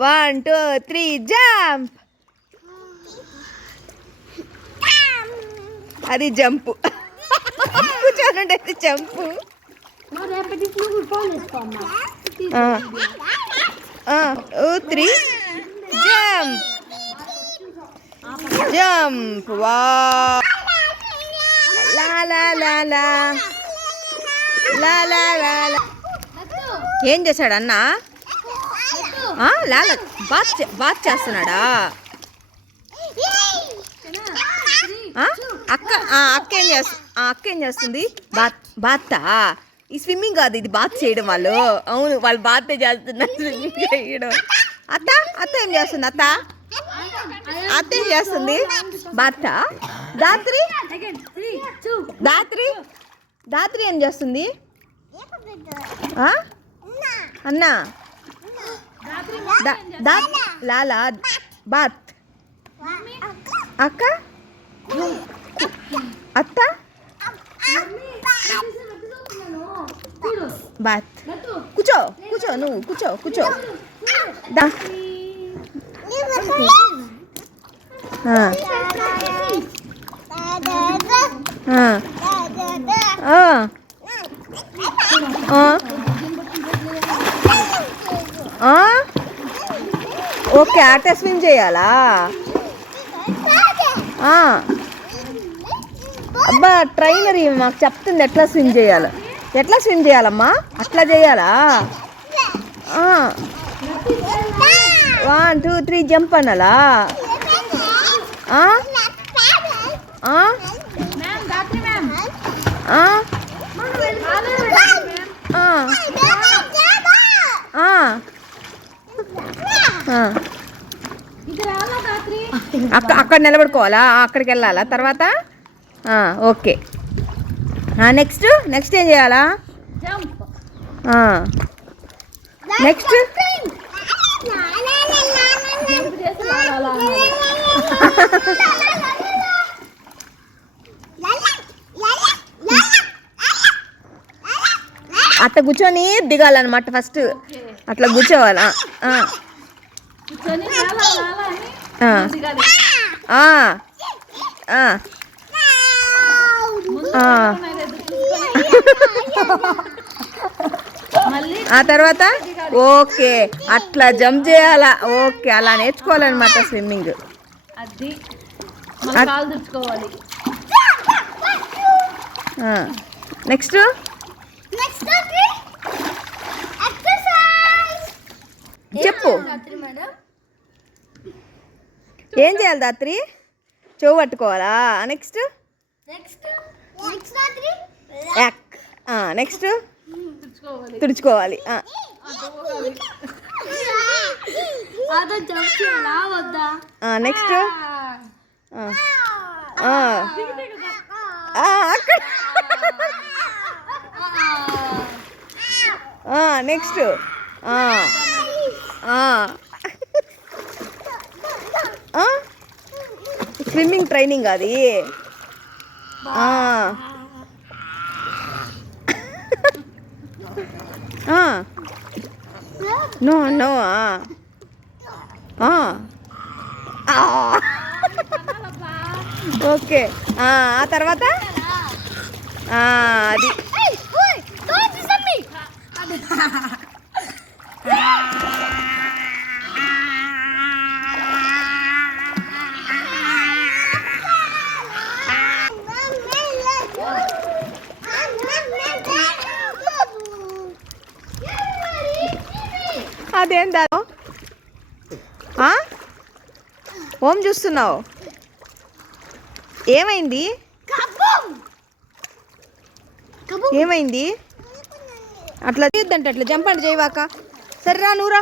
One two three jump అది jump. కూర్చోనండి అది జంపు. త్రీ జంప్ జంప్ వా ఏం చేశాడు అన్నా? లాల బాత్ చే- బాత్ చేస్తున్నాడా? అక్క ఆ, అక్క ఏం చేస్తు అక్క ఏం చేస్తుంది? బాత్ బాతా ఈ స్విమ్మింగ్ కాదు ఇది బాత్ చేయడం వాళ్ళు. అవును వాళ్ళు బాత్ చేస్తున్నారు స్విమ్మింగ్ చేయడం. అత్త అత్త ఏం చేస్తుంది అత్త? అత్త ఏం చేస్తుంది? బాత దాత్రి? దాత్రి? దాత్రి ఏం చేస్తుంది? అన్నా? దా లాలా బాత్. అక్క? అత్త? బాత్. కూర్చో కూర్చో నువ్వు కూర్చో కూర్చో. దా. ఆ. ఆ? ఓకే ఆట స్విమ్ చేయాలా? అబ్బా ట్రైనర్ మాకు చెప్తుంది ఎట్లా స్విమ్ చేయాలి. ఎట్లా స్విమ్ చేయాలమ్మా? అట్లా చేయాలా? వన్ టూ త్రీ జంప్ అనాలా? ఆ? అక్క అక్కడ నిలబడుకోవాలా? అక్కడికి వెళ్ళాలా? తర్వాత? ఓకే. నెక్స్ట్ నెక్స్ట్ ఏం చేయాలా? నెక్స్ట్ అట్లా కూర్చొని దిగాలన్నమాట ఫస్ట్ అట్లా కూర్చోవాలా? ఆ. తర్వాత ఓకే అట్లా జంప్ చేయాలా? ఓకే అలా నేర్చుకోవాలన్నమాట స్విమ్మింగ్. నెక్స్ట్? ఏం చేయాలి దాత్రి చెవు పట్టుకోవాలా? నెక్స్ట్? నెక్స్ట్ తుడుచుకోవాలి. నెక్స్ట్? నెక్స్ట్? స్విమ్మింగ్ ట్రైనింగ్ అది. No no okay. ఆ తర్వాత? అది. అదేందా? ఓం చూస్తున్నావు. ఏమైంది? ఏమైంది? అట్లా చేయొద్దంట అట్లా జంప్ అంటే చేయవాక. సరే రా నువ్వురా